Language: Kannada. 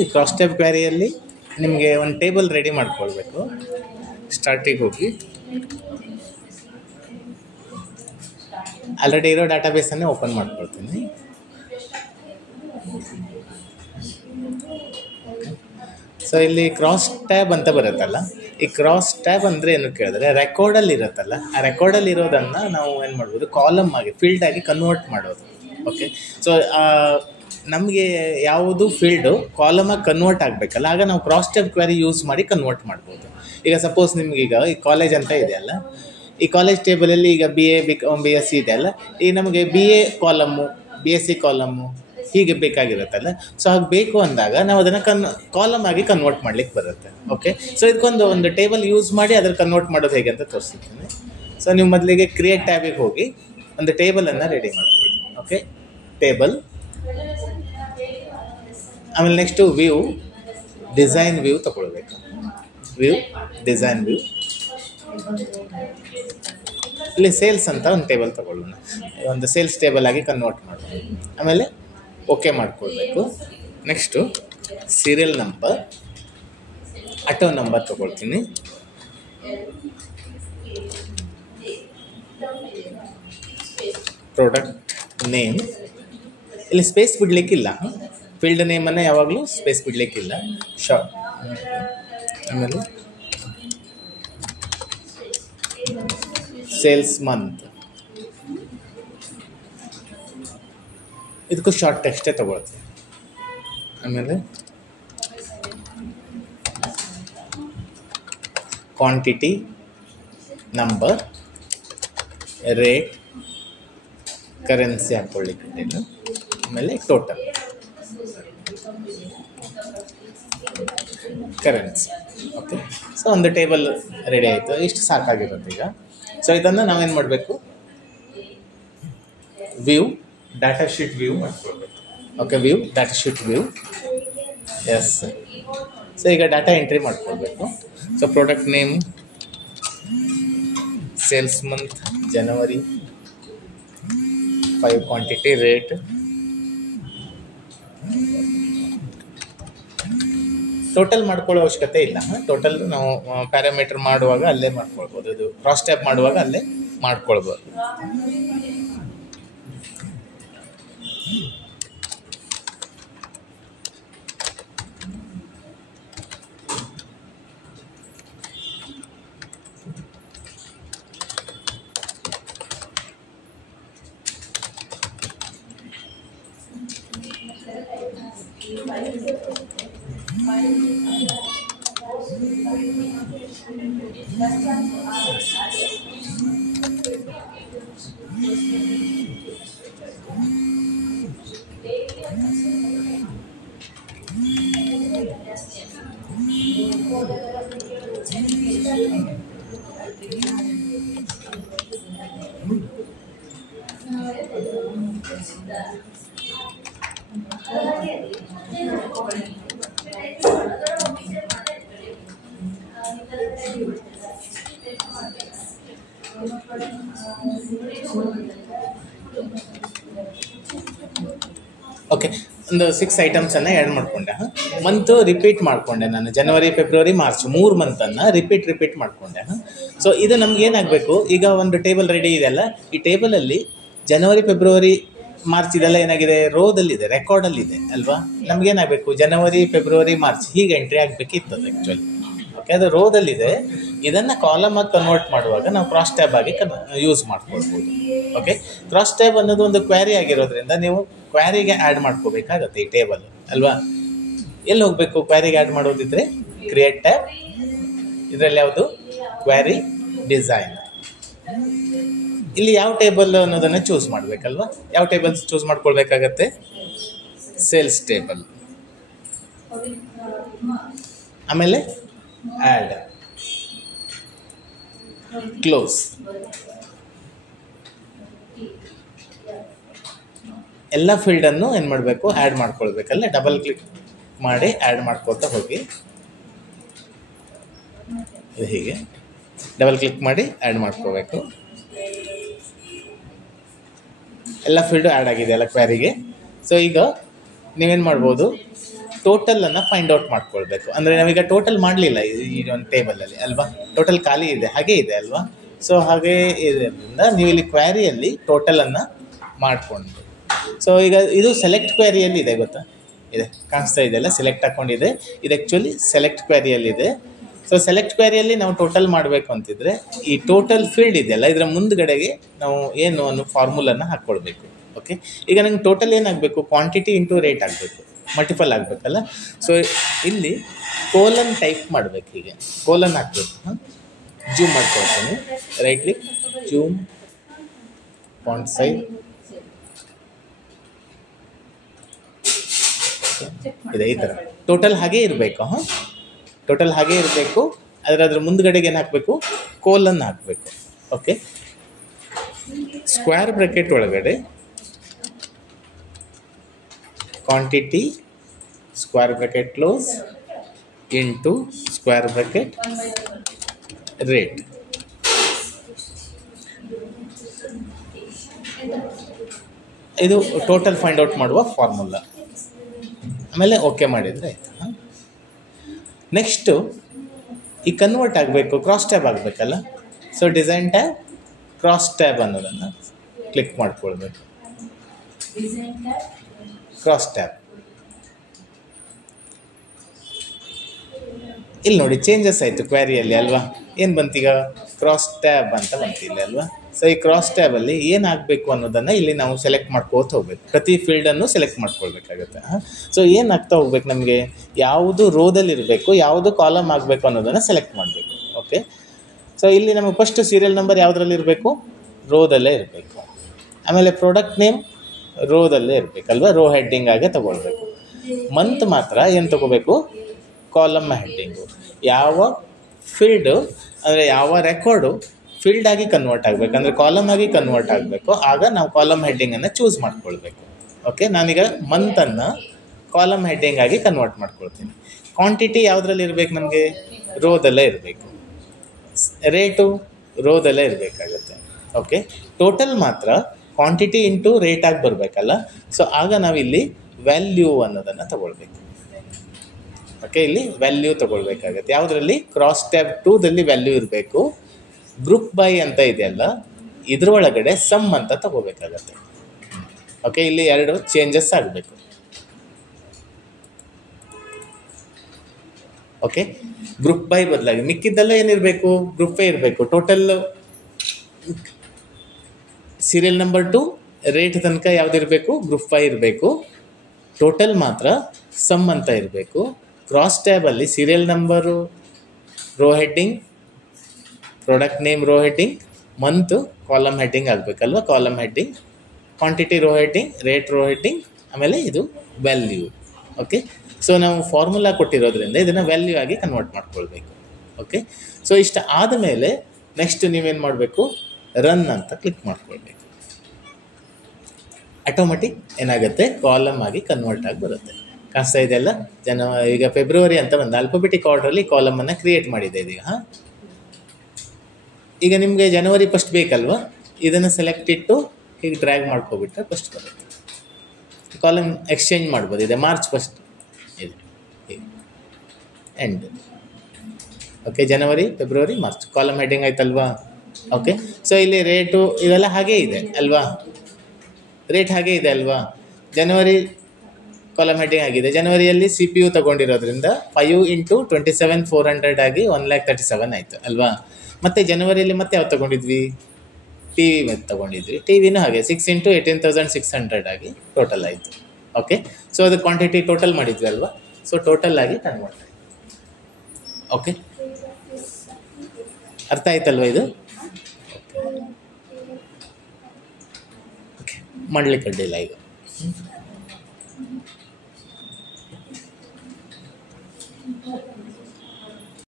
ಈ ಕ್ರಾಸ್ ಟ್ಯಾಬ್ ಕ್ವ್ಯಾರಿಯಲ್ಲಿ ನಿಮಗೆ ಒಂದು ಟೇಬಲ್ ರೆಡಿ ಮಾಡ್ಕೊಳ್ಬೇಕು. ಸ್ಟಾರ್ಟಿಗೆ ಹೋಗಿ ಆಲ್ರೆಡಿ ಇರೋ ಡಾಟಾಬೇಸನ್ನೇ ಓಪನ್ ಮಾಡ್ಕೊಳ್ತೀನಿ. ಸೊ ಇಲ್ಲಿ ಕ್ರಾಸ್ ಟ್ಯಾಬ್ ಅಂತ ಬರುತ್ತಲ್ಲ, ಈ ಕ್ರಾಸ್ ಟ್ಯಾಬ್ ಅಂದರೆ ಏನು ಕೇಳಿದ್ರೆ ರೆಕಾರ್ಡಲ್ಲಿ ಇರುತ್ತಲ್ಲ, ಆ ರೆಕಾರ್ಡಲ್ಲಿ ಇರೋದನ್ನು ನಾವು ಏನು ಮಾಡ್ಬೋದು, ಕಾಲಮ್ ಆಗಿ ಫೀಲ್ಡ್ ಆಗಿ ಕನ್ವರ್ಟ್ ಮಾಡೋದು. ಓಕೆ, ಸೊ ನಮಗೆ ಯಾವುದು ಫೀಲ್ಡು ಕಾಲಮಾಗಿ ಕನ್ವರ್ಟ್ ಆಗಬೇಕಲ್ಲ, ಆಗ ನಾವು ಕ್ರಾಸ್ ಟ್ಯಾಬ್ ಕ್ವೆರಿ ಯೂಸ್ ಮಾಡಿ ಕನ್ವರ್ಟ್ ಮಾಡ್ಬೋದು. ಈಗ ಸಪೋಸ್ ನಿಮಗೀಗ ಈ ಕಾಲೇಜ್ ಅಂತ ಇದೆಯಲ್ಲ, ಈ ಕಾಲೇಜ್ ಟೇಬಲಲ್ಲಿ ಈಗ BA BCom BSc ಇದೆಯಲ್ಲ, ಈ ನಮಗೆ BA ಕಾಲಮ್ಮು BSc ಕಾಲಮ್ಮು ಹೀಗೆ ಬೇಕಾಗಿರುತ್ತಲ್ಲ. ಸೊ ಹಾಗೆ ಬೇಕು ಅಂದಾಗ ನಾವು ಅದನ್ನು ಕಾಲಮ್ ಆಗಿ ಕನ್ವರ್ಟ್ ಮಾಡ್ಲಿಕ್ಕೆ ಬರುತ್ತೆ. ಓಕೆ, ಸೊ ಇದಕ್ಕೊಂದು ಟೇಬಲ್ ಯೂಸ್ ಮಾಡಿ ಅದ್ರ ಕನ್ವರ್ಟ್ ಮಾಡೋದು ಹೇಗೆ ಅಂತ ತೋರಿಸ್ತೀನಿ. ಸೊ ನೀವು ಮೊದಲಿಗೆ ಕ್ರಿಯೇಟ್ ಟ್ಯಾಬಿಗೆ ಹೋಗಿ ಒಂದು ಟೇಬಲನ್ನು ರೆಡಿ ಮಾಡ್ಕೊಳ್ಳಿ. ಓಕೆ, ಟೇಬಲ್, ಆಮೇಲೆ ನೆಕ್ಸ್ಟು ವ್ಯೂ, ಡಿಸೈನ್ ವ್ಯೂ ತಗೊಳ್ಬೇಕು. ವ್ಯೂ, ಡಿಸೈನ್ ವ್ಯೂ, ಇಲ್ಲಿ ಸೇಲ್ಸ್ ಅಂತ ಒಂದು ಟೇಬಲ್ ತಗೊಳ್ಳೋಣ, ಒಂದು ಸೇಲ್ಸ್ ಟೇಬಲ್ ಆಗಿ ಕನ್ವರ್ಟ್ ಮಾಡೋಣ. ಆಮೇಲೆ ಓಕೆ ಮಾಡ್ಕೊಳ್ಬೇಕು. Next serial number, auto number ತಗೊಳ್ತೀನಿ. ಪ್ರಾಡಕ್ಟ್ ನೇಮ್, ಇಲ್ಲಿ ಸ್ಪೇಸ್ ಬಿಡಲಿಕ್ಕಿಲ್ಲ, ಫೀಲ್ಡ್ ನೇಮನ್ನು ಯಾವಾಗಲೂ ಸ್ಪೇಸ್ ಬಿಡಲಿಕ್ಕಿಲ್ಲ, ಶಾರ್ಟ್. ಆಮೇಲೆ ಸೇಲ್ಸ್ ಮಂತ್, ಇದಕ್ಕೂ ಶಾರ್ಟ್ ಟೆಕ್ಸ್ಟೇ ತಗೊಳ್ತೀವಿ. ಆಮೇಲೆ ಕ್ವಾಂಟಿಟಿ, ನಂಬರ್, ರೇಟ್, ಕರೆನ್ಸಿ ಹಾಕ್ಕೊಳ್ಳಿಕ್ಕೆ, ಆಮೇಲೆ ಟೋಟಲ್ ಕರೆನ್ಸಿ. ಓಕೆ, ಸೊ ಒಂದು ಟೇಬಲ್ ರೆಡಿ ಆಯಿತು. ಇಷ್ಟು ಸಾಕಾಗಿರುತ್ತೆ ಈಗ. ಸೊ ಇದನ್ನು ನಾವೇನು ಮಾಡಬೇಕು, ವ್ಯೂ, ಡಾಟಾ ಶೀಟ್ ವ್ಯೂ ಮಾಡ್ಕೊಳ್ಬೇಕು. Okay, view, data sheet view, yes. So ಈಗ ಡಾಟಾ ಎಂಟ್ರಿ ಮಾಡ್ಕೊಳ್ಬೇಕು. So product name, sales month ಜನವರಿ, 5 ಕ್ವಾಂಟಿಟಿ, ರೇಟ್, ಟೋಟಲ್ ಮಾಡ್ಕೊಳ್ಳೋ ಅವಶ್ಯಕತೆ ಇಲ್ಲ. ಟೋಟಲ್ ನಾವು ಪ್ಯಾರಾಮೀಟರ್ ಮಾಡುವಾಗ ಅಲ್ಲೇ ಮಾಡ್ಕೊಳ್ಬೋದು, ಇದು ಕ್ರಾಸ್ ಟ್ಯಾಬ್ ಮಾಡುವಾಗ ಅಲ್ಲೇ ಮಾಡ್ಕೊಳ್ಬೋದು. ಓಕೆ, ಒಂದು 6 ಐಟಮ್ಸನ್ನು ಆ್ಯಡ್ ಮಾಡಿಕೊಂಡೆ. ಮಂತು ರಿಪೀಟ್ ಮಾಡಿಕೊಂಡೆ ನಾನು, ಜನವರಿ ಫೆಬ್ರವರಿ ಮಾರ್ಚ್ 3 ಮಂತನ್ನು ರಿಪೀಟ್ ಮಾಡಿಕೊಂಡೆ. ಸೊ ಇದು ನಮ್ಗೆ ಏನಾಗಬೇಕು, ಈಗ ಒಂದು ಟೇಬಲ್ ರೆಡಿ ಇದೆಯಲ್ಲ, ಈ ಟೇಬಲಲ್ಲಿ ಜನವರಿ ಫೆಬ್ರವರಿ ಮಾರ್ಚ್ ಇದೆಲ್ಲ ಏನಾಗಿದೆ, ರೋದಲ್ಲಿದೆ, ರೆಕಾರ್ಡಲ್ಲಿದೆ ಅಲ್ವಾ. ನಮಗೇನಾಗಬೇಕು, ಜನವರಿ ಫೆಬ್ರವರಿ ಮಾರ್ಚ್ ಹೀಗೆ ಎಂಟ್ರಿ ಆಗಬೇಕಿತ್ತು ಆ್ಯಕ್ಚುಲಿ. ಓಕೆ, ಅದು ರೋದಲ್ಲಿದೆ. ಇದನ್ನು ಕಾಲಮಾಗಿ ಕನ್ವರ್ಟ್ ಮಾಡುವಾಗ ನಾವು ಕ್ರಾಸ್ ಟ್ಯಾಬ್ ಆಗಿ ಯೂಸ್ ಮಾಡ್ಕೊಳ್ಬೋದು. ಓಕೆ, ಕ್ರಾಸ್ ಟ್ಯಾಬ್ ಅನ್ನೋದು ಒಂದು ಕ್ವ್ಯಾರಿ ಆಗಿರೋದ್ರಿಂದ ನೀವು ಕ್ವ್ಯಾರಿಗೆ ಆ್ಯಡ್ ಮಾಡ್ಕೋಬೇಕಾಗತ್ತೆ ಈ ಟೇಬಲ್ ಅಲ್ವಾ. ಎಲ್ಲಿ ಹೋಗಬೇಕು ಕ್ವ್ಯಾರಿಗೆ ಆ್ಯಡ್ ಮಾಡೋದಿದ್ರೆ, ಕ್ರಿಯೇಟ್ ಟ್ಯಾಬ್, ಇದರಲ್ಲಿ ಯಾವುದು ಕ್ವ್ಯಾರಿ, ಡಿಸೈನ್. ಇಲ್ಲಿ ಯಾವ ಟೇಬಲ್ ಅನ್ನೋದನ್ನು ಚೂಸ್ ಮಾಡಬೇಕಲ್ವಾ. ಯಾವ ಟೇಬಲ್ ಚೂಸ್ ಮಾಡ್ಕೊಳ್ಬೇಕಾಗತ್ತೆ, ಸೇಲ್ಸ್ ಟೇಬಲ್. ಆಮೇಲೆ ಆ್ಯಡ್, ಕ್ಲೋಸ್. ಎಲ್ಲ ಫೀಲ್ಡನ್ನು ಏನು ಮಾಡಬೇಕು, ಆ್ಯಡ್ ಮಾಡ್ಕೊಳ್ಬೇಕಲ್ಲ. ಡಬಲ್ ಕ್ಲಿಕ್ ಮಾಡಿ ಆ್ಯಡ್ ಮಾಡ್ಕೊಳ್ತಾ ಹೋಗಿ. ಇದು ಹೀಗೆ ಡಬಲ್ ಕ್ಲಿಕ್ ಮಾಡಿ ಆ್ಯಡ್ ಮಾಡ್ಕೋಬೇಕು. ಎಲ್ಲ ಫೀಲ್ಡು ಆ್ಯಡ್ ಆಗಿದೆ ಅಲ್ಲ ಕ್ವ್ಯಾರಿಗೆ. ಸೊ ಈಗ ನೀವೇನು ಮಾಡ್ಬೋದು, ಟೋಟಲನ್ನು ಫೈಂಡ್ ಔಟ್ ಮಾಡ್ಕೊಳ್ಬೇಕು. ಅಂದರೆ ನಾವೀಗ ಟೋಟಲ್ ಮಾಡಲಿಲ್ಲ ಈ ಒಂದು ಟೇಬಲಲ್ಲಿ ಅಲ್ವಾ, ಟೋಟಲ್ ಖಾಲಿ ಇದೆ, ಹಾಗೇ ಇದೆ ಅಲ್ವಾ. ಸೊ ಹಾಗೇ ಇದರಿಂದ ನೀವು ಇಲ್ಲಿ ಕ್ವ್ಯಾರಿಯಲ್ಲಿ ಟೋಟಲನ್ನು ಮಾಡಿಕೊಂಡು, ಸೊ ಈಗ ಇದು ಸೆಲೆಕ್ಟ್ ಕ್ವ್ಯಾರಿಯಲ್ಲಿ ಇದೆ ಗೊತ್ತಾ, ಇದೆ ಕಾಣಿಸ್ತಾ ಇದೆಯಲ್ಲ, ಸೆಲೆಕ್ಟ್ ಹಾಕ್ಕೊಂಡಿದೆ. ಇದು ಆ್ಯಕ್ಚುಲಿ ಸೆಲೆಕ್ಟ್ ಕ್ವ್ಯಾರಿಯಲ್ಲಿದೆ. ಸೊ ಸೆಲೆಕ್ಟ್ ಕ್ವ್ಯಾರಿಯಲ್ಲಿ ನಾವು ಟೋಟಲ್ ಮಾಡಬೇಕು ಅಂತಿದ್ರೆ ಈ ಟೋಟಲ್ ಫೀಲ್ಡ್ ಇದೆಯಲ್ಲ, ಇದರ ಮುಂದ್ಗಡೆಗೆ ನಾವು ಏನು ಅನ್ನೋ ಫಾರ್ಮುಲನ್ನು ಹಾಕ್ಕೊಳ್ಬೇಕು. ಓಕೆ, ಈಗ ನಂಗೆ ಟೋಟಲ್ ಏನಾಗಬೇಕು, ಕ್ವಾಂಟಿಟಿ ಇಂಟು ರೇಟ್ ಆಗಬೇಕು, ಮಲ್ಟಿಪಲ್ ಆಗಬೇಕಲ್ಲ. ಸೊ ಇಲ್ಲಿ ಕೋಲನ್ ಟೈಪ್ ಮಾಡಬೇಕು, ಹೀಗೆ ಕೋಲನ್ ಹಾಕಬೇಕು. ಜೂಮ್ ಮಾಡ್ಕೊಳ್ತೀನಿ, right click, zoom, font size ಇದೆ, ಈ ಥರ ಟೋಟಲ್ ಹಾಗೇ ಇರಬೇಕು. ಟೋಟಲ್ ಹಾಗೇ ಇರಬೇಕು. ಅದ್ರ ಮುಂದ್ಗಡೆಗೆ ಏನು ಹಾಕಬೇಕು, ಕೋಲನ್ ಹಾಕಬೇಕು. ಓಕೆ, ಸ್ಕ್ವೇರ್ ಬ್ರ್ಯಾಕೆಟ್ ಒಳಗಡೆ quantity square bracket close into square bracket rate. ಇದು ಟೋಟಲ್ ಫೈಂಡ್ ಔಟ್ ಮಾಡುವ ಫಾರ್ಮುಲಾ. ಆಮೇಲೆ ಓಕೆ ಮಾಡಿದರೆ ಆಯಿತು. ನೆಕ್ಸ್ಟು ಈ ಕನ್ವರ್ಟ್ ಆಗಬೇಕು, ಕ್ರಾಸ್ ಟ್ಯಾಬ್ ಆಗಬೇಕಲ್ಲ. So design tab, cross tab ಅನ್ನೋದನ್ನು ಕ್ಲಿಕ್ ಮಾಡ್ಕೊಳ್ಬೇಕು. ಕ್ರಾಸ್ ಟ್ಯಾಬ್ ಇಲ್ಲಿ ನೋಡಿ ಚೇಂಜಸ್ ಆಯಿತು ಕ್ವ್ಯಾರಿಯಲ್ಲಿ ಅಲ್ವಾ. ಏನು ಬಂತೀಗ, ಕ್ರಾಸ್ ಟ್ಯಾಬ್ ಅಂತ ಬಂತಿಲ್ಲ ಅಲ್ವಾ. ಸೊ ಈ ಕ್ರಾಸ್ ಟ್ಯಾಬಲ್ಲಿ ಏನು ಆಗಬೇಕು ಅನ್ನೋದನ್ನು ಇಲ್ಲಿ ನಾವು ಸೆಲೆಕ್ಟ್ ಮಾಡ್ಕೋತ ಹೋಗ್ಬೇಕು. ಪ್ರತಿ ಫೀಲ್ಡನ್ನು ಸೆಲೆಕ್ಟ್ ಮಾಡ್ಕೊಳ್ಬೇಕಾಗುತ್ತೆ. ಸೊ ಏನು ಆಗ್ತಾ ಹೋಗ್ಬೇಕು, ನಮಗೆ ಯಾವುದು ರೋದಲ್ಲಿ ಇರಬೇಕು, ಯಾವುದು ಕಾಲಮ್ ಆಗಬೇಕು ಅನ್ನೋದನ್ನು ಸೆಲೆಕ್ಟ್ ಮಾಡಬೇಕು. ಓಕೆ, ಸೊ ಇಲ್ಲಿ ನಮಗೆ ಫಸ್ಟ್ ಸೀರಿಯಲ್ ನಂಬರ್ ಯಾವುದ್ರಲ್ಲಿ ಇರಬೇಕು, ರೋದಲ್ಲೇ ಇರಬೇಕು. ಆಮೇಲೆ ಪ್ರಾಡಕ್ಟ್ ನೇಮ್ ರೋದಲ್ಲೇ ಇರಬೇಕಲ್ವ, ರೋ ಹೆಡ್ಡಿಂಗ್ ಆಗೇ ತೊಗೊಳ್ಬೇಕು. ಮಂತ್ ಮಾತ್ರ ಏನು ತೊಗೋಬೇಕು, ಕಾಲಮ್ ಹೆಡ್ಡಿಂಗು. ಯಾವ ಫೀಲ್ಡು ಅಂದರೆ ಯಾವ ರೆಕಾರ್ಡು ಫೀಲ್ಡ್ ಆಗಿ ಕನ್ವರ್ಟ್ ಆಗಬೇಕು, ಅಂದರೆ ಕಾಲಮ್ ಆಗಿ ಕನ್ವರ್ಟ್ ಆಗಬೇಕು, ಆಗ ನಾವು ಕಾಲಮ್ ಹೆಡ್ಡಿಂಗನ್ನು ಚೂಸ್ ಮಾಡ್ಕೊಳ್ಬೇಕು. ಓಕೆ, ನಾನೀಗ ಮಂತನ್ನು ಕಾಲಮ್ ಹೆಡ್ಡಿಂಗ್ ಆಗಿ ಕನ್ವರ್ಟ್ ಮಾಡ್ಕೊಳ್ತೀನಿ. ಕ್ವಾಂಟಿಟಿ ಯಾವುದ್ರಲ್ಲಿ ಇರಬೇಕು, ನಮಗೆ ರೋದಲ್ಲೇ ಇರಬೇಕು. ರೇಟು ರೋದಲ್ಲೇ ಇರಬೇಕಾಗುತ್ತೆ. ಓಕೆ, ಟೋಟಲ್ ಮಾತ್ರ ಕ್ವಾಂಟಿಟಿ ಇಂಟು ರೇಟ್ ಆಗಿ ಬರಬೇಕಲ್ಲ. ಸೊ ಆಗ ನಾವಿಲ್ಲಿ ವ್ಯಾಲ್ಯೂ ಅನ್ನೋದನ್ನು ತಗೊಳ್ಬೇಕು. ಓಕೆ, ಇಲ್ಲಿ ವ್ಯಾಲ್ಯೂ ತೊಗೊಳ್ಬೇಕಾಗತ್ತೆ. ಯಾವುದರಲ್ಲಿ, ಕ್ರಾಸ್ ಟ್ಯಾಬ್ 2ದಲ್ಲಿ ವ್ಯಾಲ್ಯೂ ಇರಬೇಕು. ಗ್ರೂಪ್ ಬೈ ಅಂತ ಇದೆಯಲ್ಲ, ಇದ್ರೊಳಗಡೆ ಸಮ್ ಅಂತ ತಗೋಬೇಕಾಗತ್ತೆ. ಓಕೆ, ಇಲ್ಲಿ 2 ಚೇಂಜಸ್ ಆಗಬೇಕು. ಓಕೆ, ಗ್ರೂಪ್ ಬೈ ಬದಲಾಗಿ ಮಿಕ್ಕಿದ್ದೆಲ್ಲ ಏನಿರಬೇಕು, ಗ್ರೂಪ್ ಬೈ ಇರಬೇಕು. ಟೋಟಲ್ ಸೀರಿಯಲ್ ನಂಬರ್ 2 ರೇಟ್ ತನಕ ಯಾವುದಿರಬೇಕು, ಗ್ರೂಪ್ ಬೈ ಇರಬೇಕು. ಟೋಟಲ್ ಮಾತ್ರ ಸಮ್ ಅಂತ ಇರಬೇಕು. ಕ್ರಾಸ್ ಟ್ಯಾಬಲ್ಲಿ serial number row heading, product name row heading, month column heading ಆಗಬೇಕಲ್ವ, column heading, quantity row heading, rate row heading, ಆಮೇಲೆ ಇದು ವ್ಯಾಲ್ಯೂ. ಓಕೆ, ಸೊ ನಾವು ಫಾರ್ಮುಲಾ ಕೊಟ್ಟಿರೋದ್ರಿಂದ ಇದನ್ನು ವ್ಯಾಲ್ಯೂ ಆಗಿ ಕನ್ವರ್ಟ್ ಮಾಡ್ಕೊಳ್ಬೇಕು. ಓಕೆ, ಸೊ ಇಷ್ಟ ಆದಮೇಲೆ ನೆಕ್ಸ್ಟ್ ನೀವೇನು ಮಾಡಬೇಕು, ರನ್ ಅಂತ ಕ್ಲಿಕ್ ಮಾಡ್ಕೊಳ್ಬೇಕು. ಆಟೋಮೆಟಿಕ್ ಏನಾಗುತ್ತೆ, ಕಾಲಮ್ ಆಗಿ ಕನ್ವರ್ಟ್ ಆಗಿ ಬರುತ್ತೆ. ಕಾಣಿಸ್ತಾ ಇದೆಯಲ್ಲ. ಈಗ ಫೆಬ್ರವರಿ ಅಂತ ಒಂದು ಆಲ್ಫಾಬೆಟಿಕ್ ಆರ್ಡ್ರಲ್ಲಿ ಕಾಲಮನ್ನು ಕ್ರಿಯೇಟ್ ಮಾಡಿದೆ ಇದೀಗ. ಈಗ ನಿಮಗೆ ಜನವರಿ ಫಸ್ಟ್ ಬೇಕಲ್ವ, ಇದನ್ನು ಸೆಲೆಕ್ಟ್ ಇಟ್ಟು ಹೀಗೆ ಡ್ರ್ಯಾಗ್ ಮಾಡ್ಕೊಬಿಟ್ರೆ ಫಸ್ಟ್ ಬರುತ್ತೆ. ಕಾಲಮ್ ಎಕ್ಸ್ಚೇಂಜ್ ಮಾಡ್ಬೋದು. ಇದೆ ಮಾರ್ಚ್ ಫಸ್ಟ್ ಇದೆ end. Okay, January February March column heading ಆಯ್ತಲ್ವಾ. ಓಕೆ, ಸೊ ಇಲ್ಲಿ ರೇಟು ಇವೆಲ್ಲ ಹಾಗೇ ಇದೆ ಅಲ್ವಾ, ರೇಟ್ ಹಾಗೇ ಇದೆ ಅಲ್ವಾ. ಜನವರಿ ಕಾಲಮ್ ಹೆಡ್ಡಿಂಗ್ ಆಗಿದೆ. ಜನವರಿಯಲ್ಲಿ CPU ತೊಗೊಂಡಿರೋದ್ರಿಂದ 5 × 27,400 ಆಗಿ 1,37,000 ಆಯಿತು ಅಲ್ವಾ. ಮತ್ತು ಜನವರಿಯಲ್ಲಿ ಮತ್ತೆ ಯಾವ್ದು ತೊಗೊಂಡಿದ್ವಿ, ಟಿ ವಿ ಮತ್ತೆ ತೊಗೊಂಡಿದ್ವಿ. ಟಿ ವಿನೂ ಹಾಗೆ 6 × 18,600 ಆಗಿ ಟೋಟಲ್ ಆಯಿತು. ಓಕೆ, ಸೊ ಅದು ಕ್ವಾಂಟಿಟಿ ಟೋಟಲ್ ಮಾಡಿದ್ವಿ ಅಲ್ವಾ. ಸೊ ಟೋಟಲ್ ಆಗಿ ಕನ್ವರ್ಟ್ ಆಯಿತು. ಓಕೆ, ಅರ್ಥ ಆಯ್ತಲ್ವ ಇದು. ಓಕೆ, ಮಾಡಲಿಕ್ಕೆ ಅಡ್ಡಿಲ್ಲ ಈಗ.